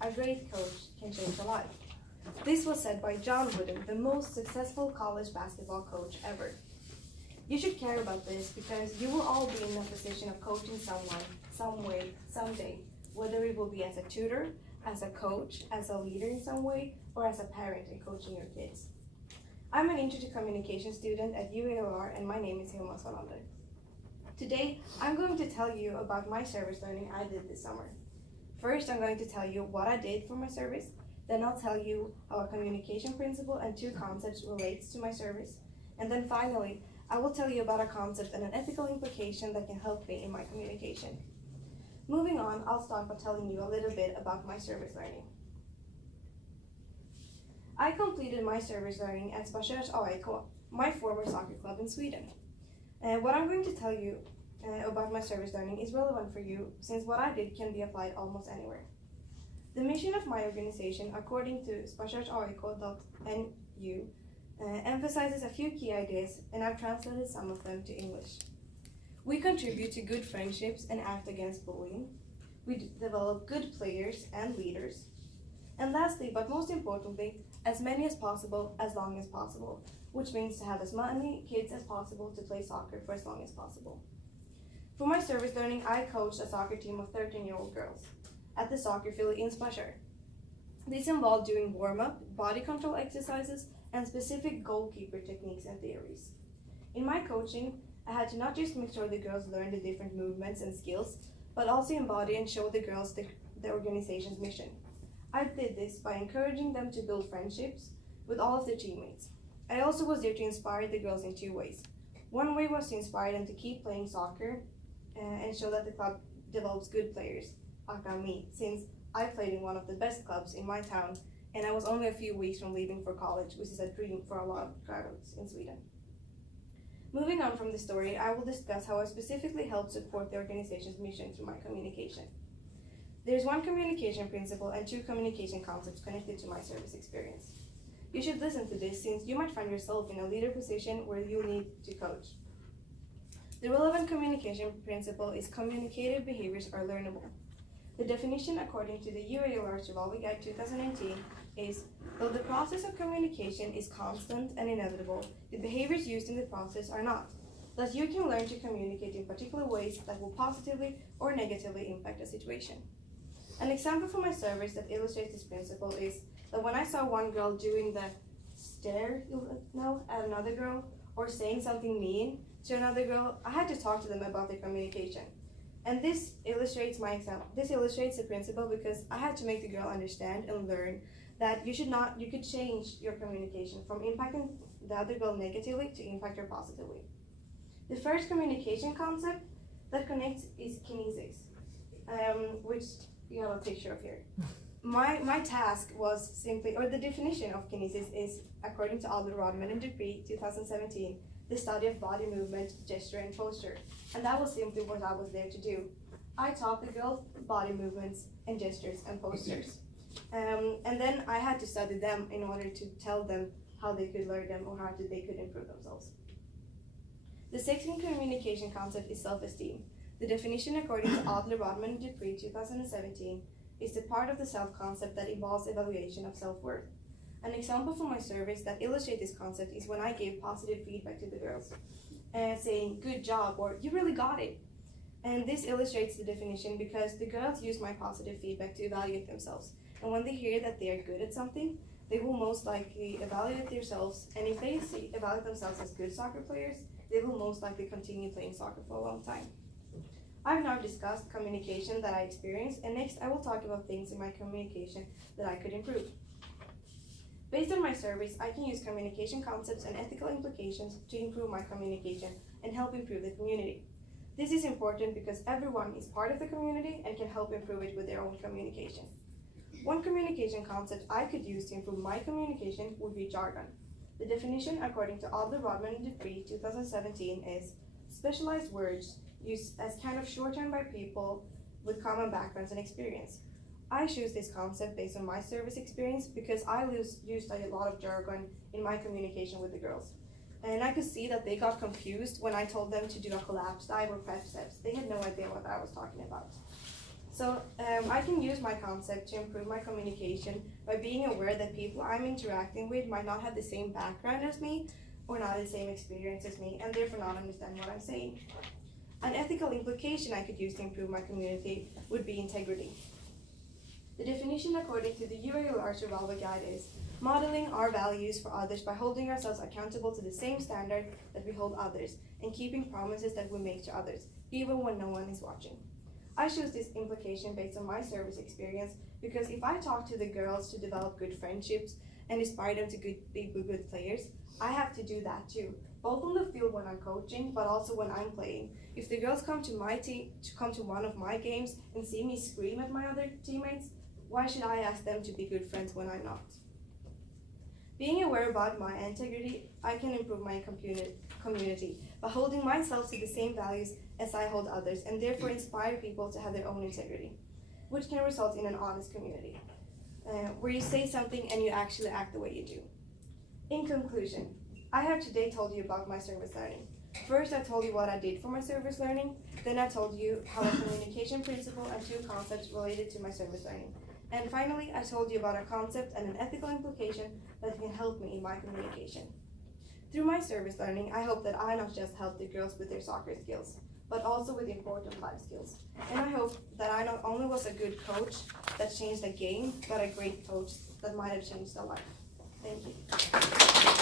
a great coach can change a life. This was said by John Wooden, the most successful college basketball coach ever. You should care about this because you will all be in a position of coaching someone, some way, someday, whether it will be as a tutor, as a coach, as a leader in some way, or as a parent in coaching your kids. I'm an Intro to Communication student at UALR and my name is Hilma. Today, I'm going to tell you about my service learning I did this summer. First, I'm going to tell you what I did for my service, then I'll tell you how a communication principle and 2 concepts relates to my service, and then finally, I will tell you about a concept and an ethical implication that can help me in my communication. Moving on, I'll start by telling you a little bit about my service learning. I completed my service learning at Sparkörers AIK, my former soccer club in Sweden. What I'm going to tell you about my service learning is relevant for you since what I did can be applied almost anywhere. The mission of my organization, according to sparkörersaik.nu, emphasizes a few key ideas, and I've translated some of them to English. We contribute to good friendships and act against bullying. We develop good players and leaders. And lastly, but most importantly, as many as possible, as long as possible, which means to have as many kids as possible to play soccer for as long as possible. For my service learning, I coached a soccer team of 13-year-old girls at the soccer field in Sparkör. This involved doing warm-up, body control exercises, and specific goalkeeper techniques and theories. In my coaching, I had to not just make sure the girls learned the different movements and skills, but also embody and show the girls the organization's mission. I did this by encouraging them to build friendships with all of their teammates. I also was there to inspire the girls in 2 ways. One way was to inspire them to keep playing soccer and show that the club develops good players, like me, since I played in one of the best clubs in my town and I was only a few weeks from leaving for college, which is a dream for a lot of graduates in Sweden. Moving on from the story, I will discuss how I specifically helped support the organization's mission through my communication. There's 1 communication principle and 2 communication concepts connected to my service experience. You should listen to this since you might find yourself in a leader position where you need to coach. The relevant communication principle is communicative behaviors are learnable. The definition according to the UALR Survival Guide 2019 is, though the process of communication is constant and inevitable, the behaviors used in the process are not. Thus, you can learn to communicate in particular ways that will positively or negatively impact a situation. An example from my service that illustrates this principle is that when I saw one girl doing the stare at another girl or saying something mean to another girl, I had to talk to them about their communication. And this illustrates the principle because I had to make the girl understand and learn that you could change your communication from impacting the other girl negatively to impact her positively. The first communication concept that connects is kinesics, which you have a picture of here. My task was simply, or the definition of kinesis is, according to Adler, Rodman and Dupree, 2017, the study of body movement, gesture, and posture. And that was simply what I was there to do. I taught the girls body movements and gestures and postures. And then I had to study them in order to tell them how they could learn them or how they could improve themselves. The second communication concept is self-esteem. The definition according to Adler, Rodman, and Dupree, 2017, is the part of the self-concept that involves evaluation of self-worth. An example from my service that illustrates this concept is when I gave positive feedback to the girls, saying, good job, or you really got it. And this illustrates the definition because the girls use my positive feedback to evaluate themselves. And when they hear that they are good at something, they will most likely evaluate themselves. And if they evaluate themselves as good soccer players, they will most likely continue playing soccer for a long time. I've now discussed communication that I experienced, and next I will talk about things in my communication that I could improve. Based on my service, I can use communication concepts and ethical implications to improve my communication and help improve the community. This is important because everyone is part of the community and can help improve it with their own communication. One communication concept I could use to improve my communication would be jargon. The definition according to Adler, Rodman, and Dupree, 2017 is specialized words used as kind of shorthand by people with common backgrounds and experience. I choose this concept based on my service experience because I used a lot of jargon in my communication with the girls. And I could see that they got confused when I told them to do a collapse dive or prep steps. They had no idea what I was talking about. So I can use my concept to improve my communication by being aware that people I'm interacting with might not have the same background as me or not the same experience as me and therefore not understand what I'm saying. An ethical implication I could use to improve my community would be integrity. The definition according to the UA Large Revolver Guide is modeling our values for others by holding ourselves accountable to the same standard that we hold others and keeping promises that we make to others, even when no one is watching. I choose this implication based on my service experience because if I talk to the girls to develop good friendships and inspire them to be good players, I have to do that too, both on the field when I'm coaching, but also when I'm playing. If the girls come to my team, to come to one of my games and see me scream at my other teammates, why should I ask them to be good friends when I'm not? Being aware about my integrity, I can improve my community by holding myself to the same values as I hold others and therefore inspire people to have their own integrity, which can result in an honest community, where you say something and you actually act the way you do. In conclusion, I have today told you about my service learning. First, I told you what I did for my service learning, then I told you how a communication principle and 2 concepts related to my service learning. And finally, I told you about a concept and an ethical implication that can help me in my communication. Through my service learning, I hope that I not just help the girls with their soccer skills, but also with important life skills. And I hope that I not only was a good coach that changed a game, but a great coach that might have changed a life. Thank you.